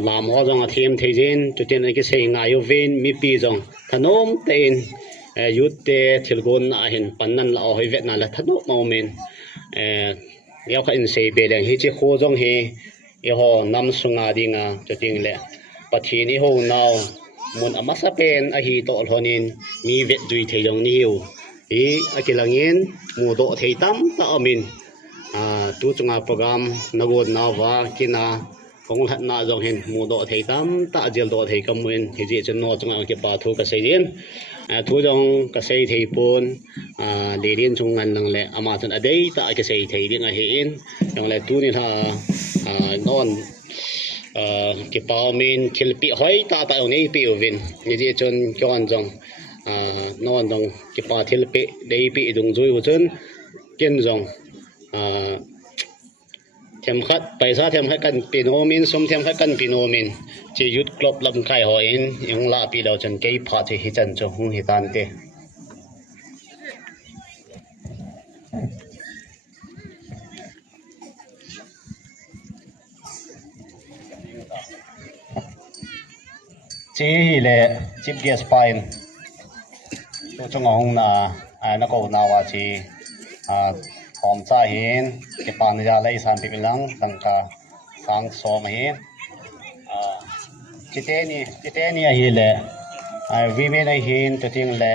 làm họ rằng thêm thời gian cho nên cái xây ngay bên mi pi rằng thanom tên yut te thilgon na hin pannan la hoi vet na la thano moment yaw ka in sei be leng hi chi kho jong he ho nam sunga dinga cho ting le pathi ni ho naw mun amasa pen a hi to honin mi vet dui thei jong ni hu hi akilangin mu do thei tam ta amin tu chunga program nagon nawa kina kong hat na jong hin mu do thei tam ta jel do thei kamuin hi ji chen no chunga ke pa thu ka sei din thu jong ka sei thei pon le din chung ngan nang le ama chan adei ta ka sei thei ding a he in yong le tu ni tha non ke pa min khil pi hoi ta ta oni pi win ni ji chon kyon jong non dong ke pa thil pi dei pi dung zui u chun ken jong thêm khát paisa thêm khát kan pinomin som thêm khát kan pinomin chi yut klop lam kai ho in yung la pi lo chan kei pha chi hi chan cho hung hi tan te chi hi le chief guest pain to chong hung na ko na wa chi Om cha hin ke pan ja lai san pi lang tangka sang so ma hin chite ni hi le women ai hin to ting le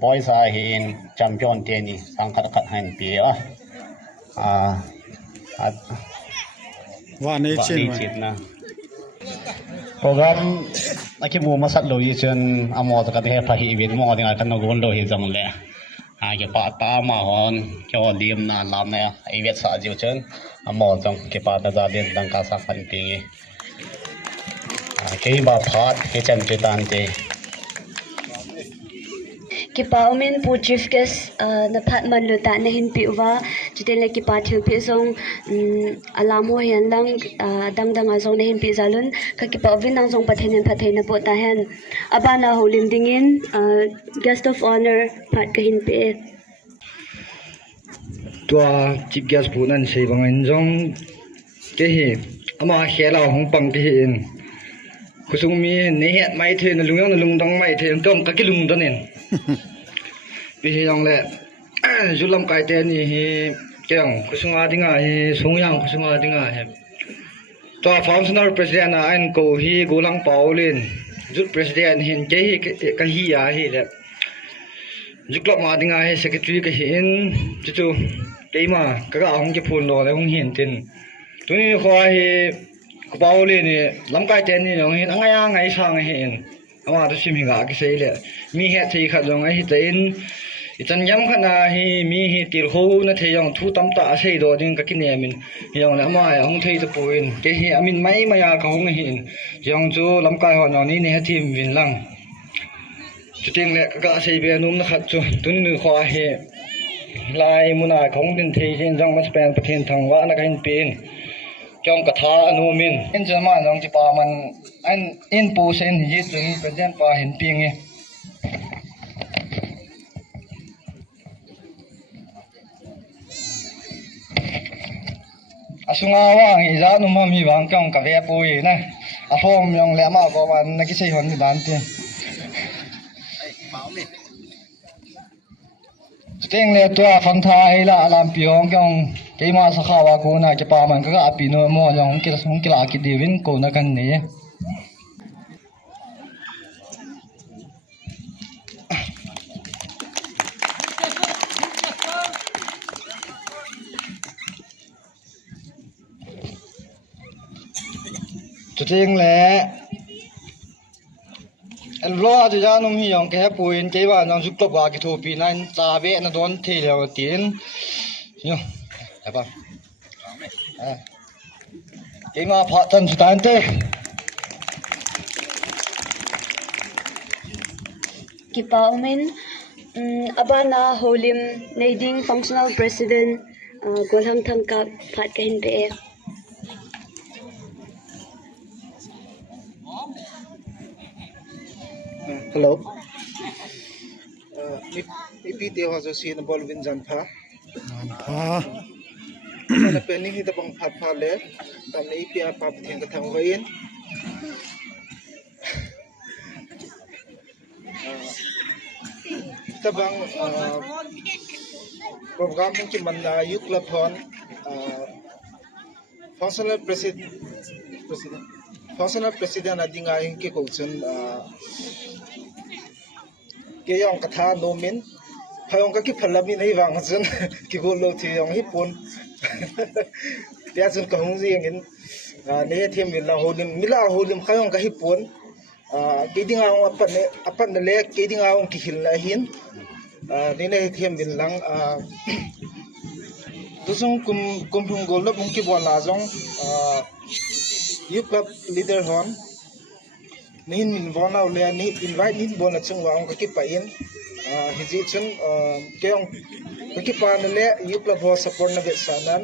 boys a hin champion te ni sang khat han pi wa nei chin na program aki mu ma sat lo yi chen amo ta ka he pha hi event mo ding kan no gon lo hi jang le ke pa ta ma hon ke lim na lam na ai vet sa jiu chen amo jong ke pa ta za den dang ka sa khan pi ngi ke ba phat he chan che tan te ki paumin pu chief guest na phat man lu ta na hin pi wa chute le ki pa thil pi song alam ho hian lang dang a zong na hin pi zalun ka ki pawin nang zong pathen na po ta hen abana holim dingin guest of honor phat ka hin pi tua chief guest pu nan sei bangin jong ke hi ama khela hong pang ti hin kusung mi ne het mai the na lungyong na lungdang mai the tom ka ki lung donen pi yong le julam kai te ni hi kyang kusung adinga hi songyang kusung adinga he to functional president na an ko hi golang paulin jut president hin ke hi ka hi ya hi le juklop ma adinga hi secretary ka hin chu keima ka ga hong ke phun lo le hong hin tin tuni khwa hi paulin ni lamkai te ni yong hin anga ngai sang hin ama to sim hinga ki sei le mi he thei kha jong ai te in itan yam khana hi mi hi tir ho na the yong thu tam ta sei do ding ka ki ne min yong la ma hong thei to puin ke hi amin mai maya ka hong hin yong chu lamkai ho no ni ne thim win lang chuting le ka sei be num na khat chu tun nu khwa hi lai muna khong din thei jin jong ma spen pathin thang wa na kain pin trong cả thà anu min in jama nong chi pa man an in pu sen hi chung president pa hin ping e asunga wa hi za nu ma mi wang kong ka ve pu yi na a phom yong le ma ko wan na ki sei hon ni dan ti teng le tua phang tha ai la alam pi hong kong ke ma sa kha wa ko na ke pa man ka api no mo yong ki song ki la ki divin ko na kan ni teng le el lo a ja num hi yong ke puin ke wa nang juk to wa ki thu pi nan cha ve na don the le tin yo ha ba ke ma pha tan su tan te ki paumin abana holim leading functional president golham thangka phat ka hin pe Hello. Ipi te ho si na bolvin jan pha. Na pe ni hi ta bang phat pha le tam nei ipi pa theng ka thang wain tabang program mungkin mana youth club hon functional president adinga hingke kolchun ke yong katha nomin phayong ka ki phalami nei wang chun ki go lo thi yong hi pon tia chun ka hung ji ngin ne them mila holim khayong ka hi pon ke dinga apan ne le ke dinga ong ki hil la hin ne ne them bin lang tusung kum phung gol mung ki bon la jong youth club leader hon nin min bona le ni invite nin bona chung wa ong ka ki pa in hiji chun keong ki pa na le youth club ho support na be sanan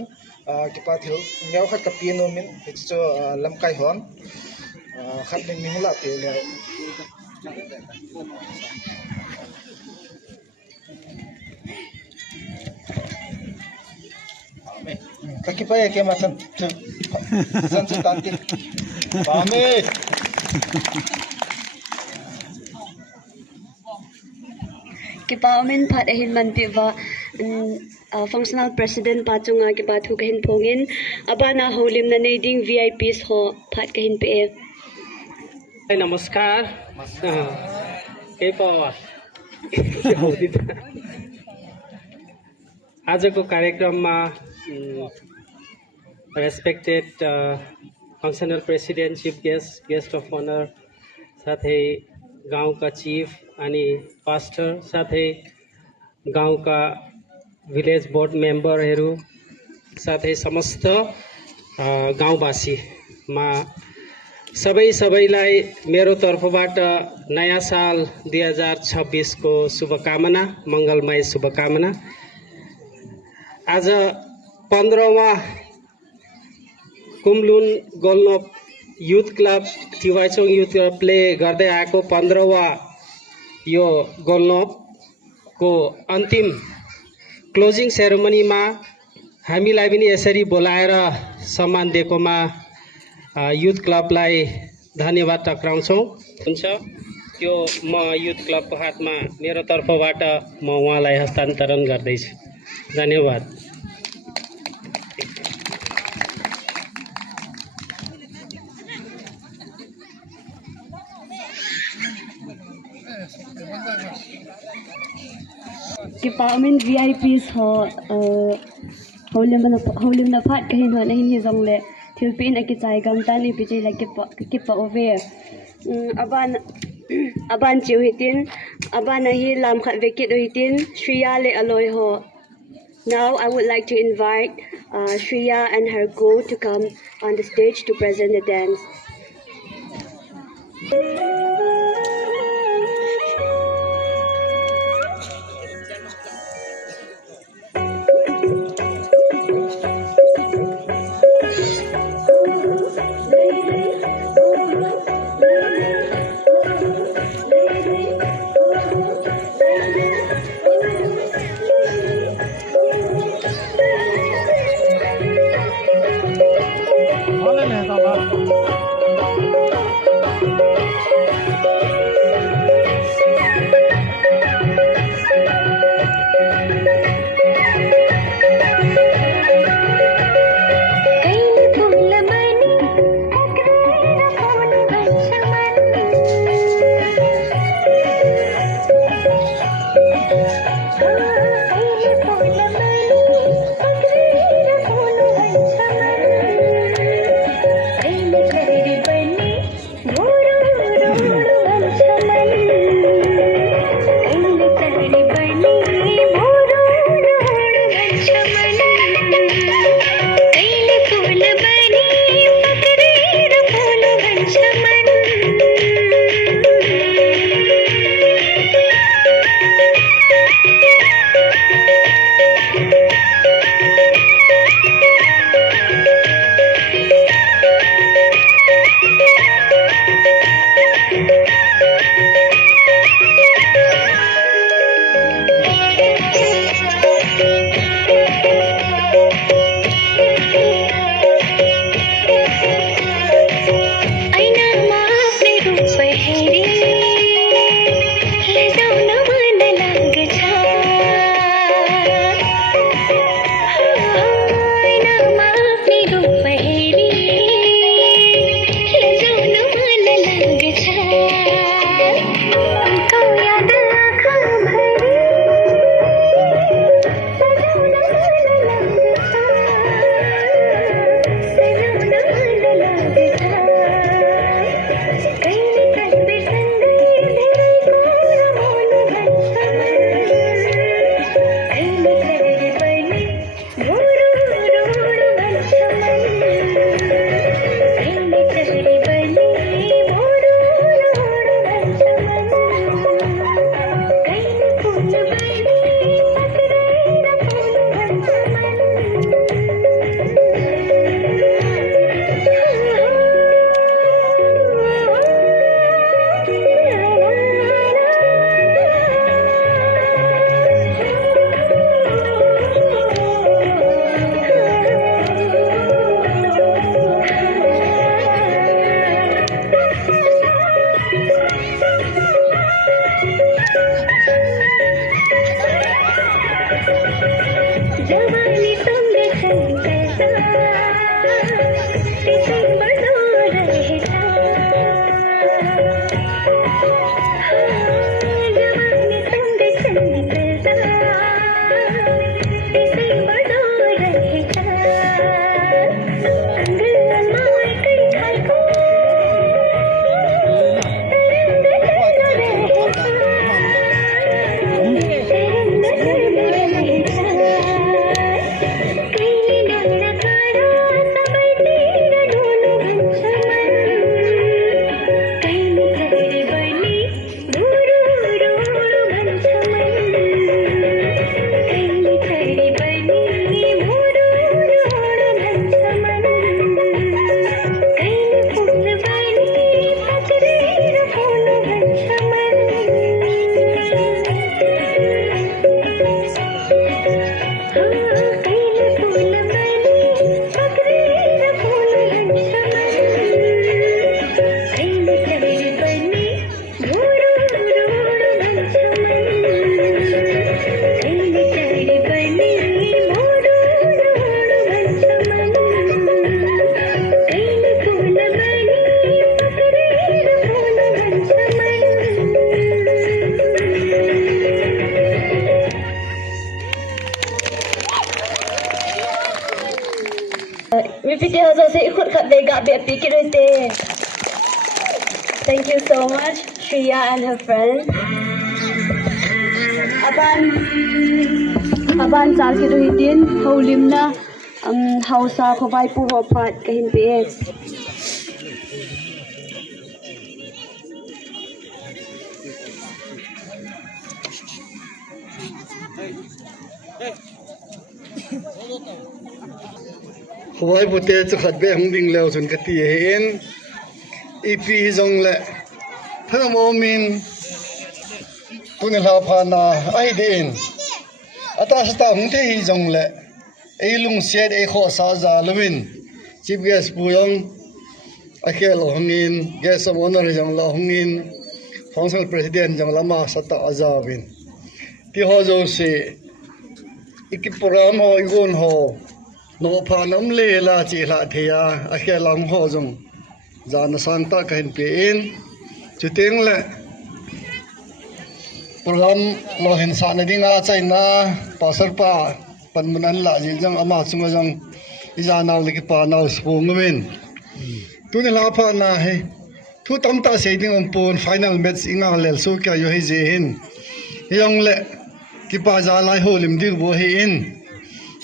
ki pa thil ngeu khat ka piano min hiji cho lamkai hon khat min mingla pe le kaki pa ke ma san tanti pame kipa omen phat ahin man pi wa functional president pa chunga kipa thu kahin phongin abana holim na nei ding VIPs ho phat kahin pe नमस्कार आजको कार्यक्रममा respected functional president chief guest of honour साथै गाउँका चिफ अनि पास्टर साथै गाउँका village board मेम्बरहरू साथै समस्त गाउँवासीमा सबैलाई मेरो तर्फबाट नयाँ साल 2026 को शुभकामना मंगलमय शुभकामना। आज 15वां कुमलुन गोल्नोप युथ क्लब टिवाइचोङ युथ क्लबले गर्दै आएको 15वां यो गोल्नोप को अन्तिम क्लोजिङ सेरेमनीमा हामीलाई पनि यसरी बोलाएर सम्मान दिएकोमा युथ क्लबलाई धन्यवाद टक्राउँछौं। हुन्छ त्यो म युथ क्लबको हातमा मेरो तर्फबाट म उहाँलाई हस्तान्तरण गर्दैछु। धन्यवाद। kipa omen VIPs ho holim na phat kahin ho nahin hi jong le Philippine akichai gamtan ni pijai la kipa ove aban chiu hitin abana hi lam khat vekit hitin Shriya le aloi ho. Now I would like to invite Shriya and her co to come on the stage to present the dance. Pikirite. Thank you so much, Shriya and her friend. Aban Salkiruddin, Haulimna, Hausa Khowai Pu Hophat Kahin Pe. Khowai Pute chu khat be hung ding leo chun ka ti hen EP zong le thamo min tunela phana ai den ata sta hung the hi zong le ei lung set ei kho sa za lawin chief guest pu yong a khel hongin guest of honor jong la hongin council president jong lama sata azawin ti ho zo se ikipuram ho igon ho no phanam le la chi la thea a khelang ho jong zan sang ta kain pe in chuteng le program lo hin sa na dinga chaina pasar pa panmunan la jil jang ama chunga jang iza naw le ki pa naw spong men tu ne la pha na he thu tam ta se ding on pon final match inga lel so ka yo he je hin yong le ki pa za lai ho lim dir bo he in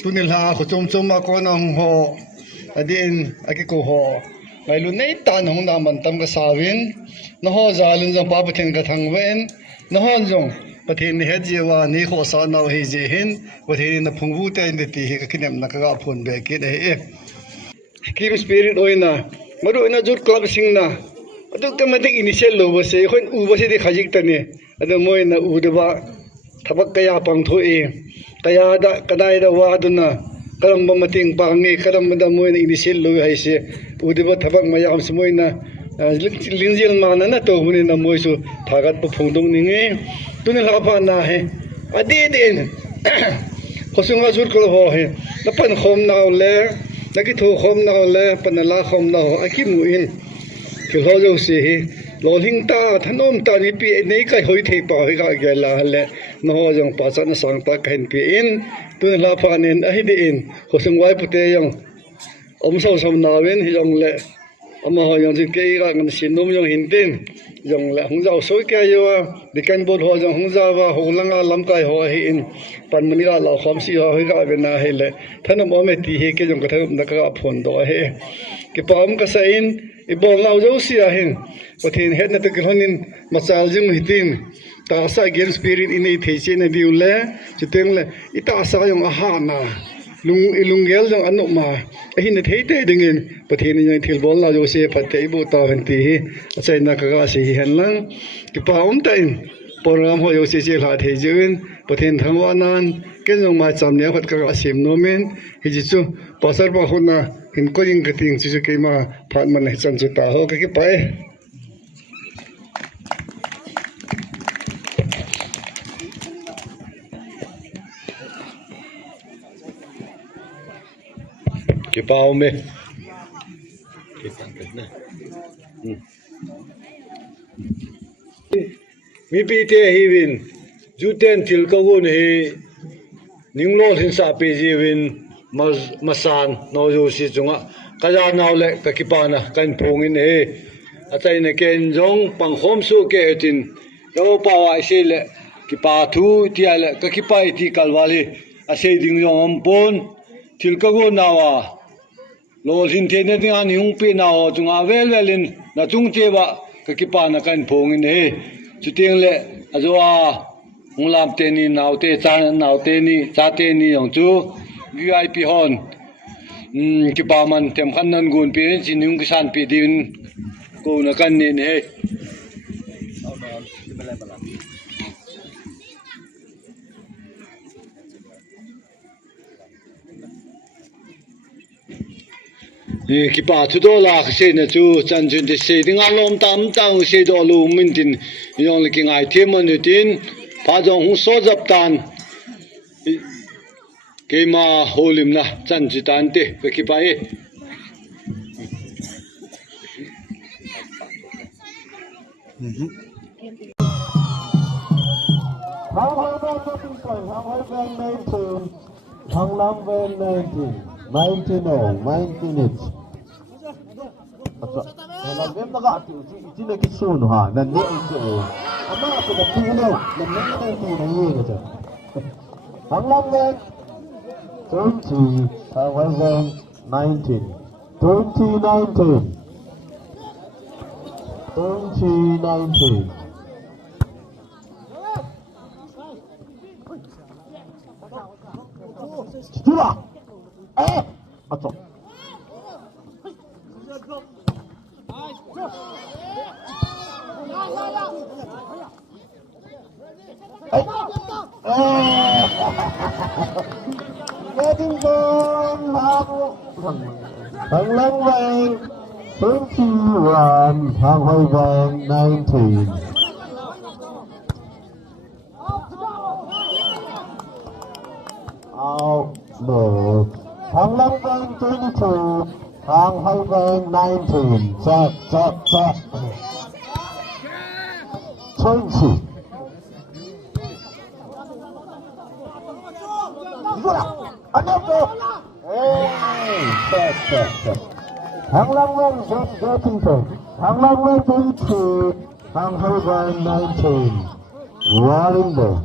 tunil ha khu chom chom ma ko na ho adin aki ko ho ngai lu nei ta na hung na man tam ka sawin na ho zalin jang pa pathen ka thang wen na hon jong pathen ni he jewa ni kho sa na he je hin pathen na phungbu te ni ti he ka kinem na ka ga phun be ke de he kim spirit oina maru na jut club sing na adu ka matik initial lo ba se khon u ba se di khajik ta ni adu moi na u de ba thabak kaya pang tho e kaya da kadai da wa duna karamba mating pangi karamba da moina initial lo hai se udiba thabak mayam smoina lingjil mana na to muni na moisu thagat pu phungdong ninge tuni la pha na he adi din khosunga zur kol ho he na pan khom na le na ki thu khom na le panala khom na aki mu in ki ho jo se he lo hing ta thanom ta ni pi nei kai hoi thei pa he ga ga la le no jong pa sa na sang ta kain pi in tu la pha nen a hi de in khosung wai pute yong om so som na wen hi yong le ama ho yong ji ke ga ngan sin nom yong hin tin yong le hung jaw soi ka yo de kan bo ho jong hung jaw wa ho langa lam kai ho hi in pan mani ga la khom si ho hi ga be na he le thanom o me ti he ke jong ka thanom na ka phon do he ke pam ka sa in ibol lau jo si a hin pathin het na te khonin machal jing hitin ta sa gen spirit in ei thei che na diule chuteng le ita sa yong a ha na lungel jong anu ma a hin thei te dingin pathin ni thil bol lau jo se phatte bu ta han ti achai na ka ga si hen lang ki pa om ta in program ho yo se che la thei jin pathin thangwa nan ken jong ma cham ne khat ka ga sim no men hi ji chu pasar ba hona hin ko ing ka ting chu ke ma phan man he chan chu ta ho ka ki pai ki pau me ki san na mi pi te hi win juten til ka gun hi ninglol hin sa pe ji win masan no jo si chunga kaya naw le ka ki pa na kan phong in he atai na ken jong pang khom su ke tin yo pa wa se le ki pa thu ti ale ka ki pa ti kalwali a se ding yong am pon til ka gun na wa lol hin te ne ding an yung pe na o chunga wel welin na chung te ba ka ki pa na kan phong in he chuting le azwa nglam te ni naw te cha naw te ni cha te ni yong chu VIP hon ki pa man tem khan nan gun pe chin yung kisan pe din ko na kan ni he ki pa thu do la se na chu chan chun de se ding a lom tam tang se do lu min tin yong le ki ngai the mon tin pa jong hu so jap tan ke ma holim na chan chi tan te ki pa e Hang Lam Ven 19 minutes. Dalam memang tak tu, itu nak kisun ha, dan ni itu. Ama aku dah tu ni, dan ni tak tu ni je. Hanglang ni, 2019, 2019. Cuma, atau. Getting ball, Hang Long Wang 21, Hang Hoi Wang 19. Out, no. Hang Long Wang 22, Hang Hoi Wang 19. Check. 20. Check. Hang Long Wang getting ball. Hang Long Wang 22, Hang Hoi Wang 19. Rolling ball.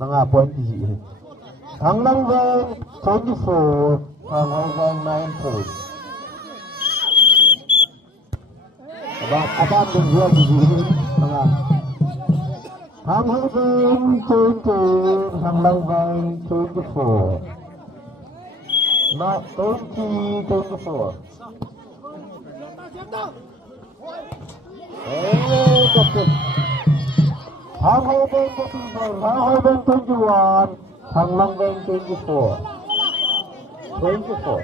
Mga point gì? Hang Long Wang 24, Hang Hoi Wang 19. Abang dua di sini, mga. Hang Hoi Wang 20, Hang Long Wang 24. Not 24. Captain. Hang Hoi Wang 21, Hang Hoi Wang 21, Hang Long Wang 24. 24.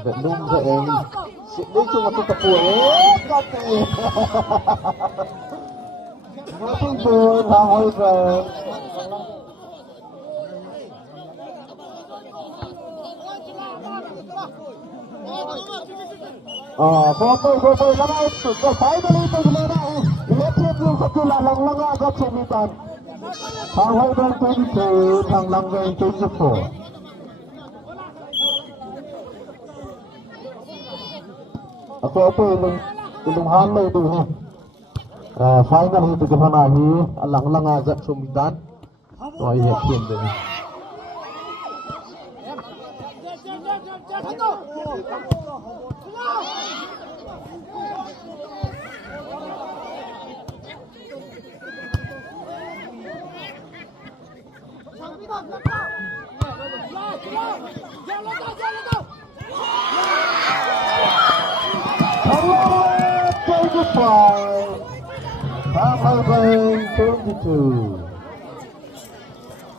Belum saya ini. Ini cuma tu tepung. Kata. Mungkin pun Hang Hoi Wang. Foto lama itu. Finally itu gimana? Electric yung satu lang agak semitan. Hang Hoi Wang 22, Hang Long Wang 24. Ako ilung halay itu ha. Final itu kemana hi? Alang agak semitan. Oh iya kian deh. Hang Hoi Wang 22.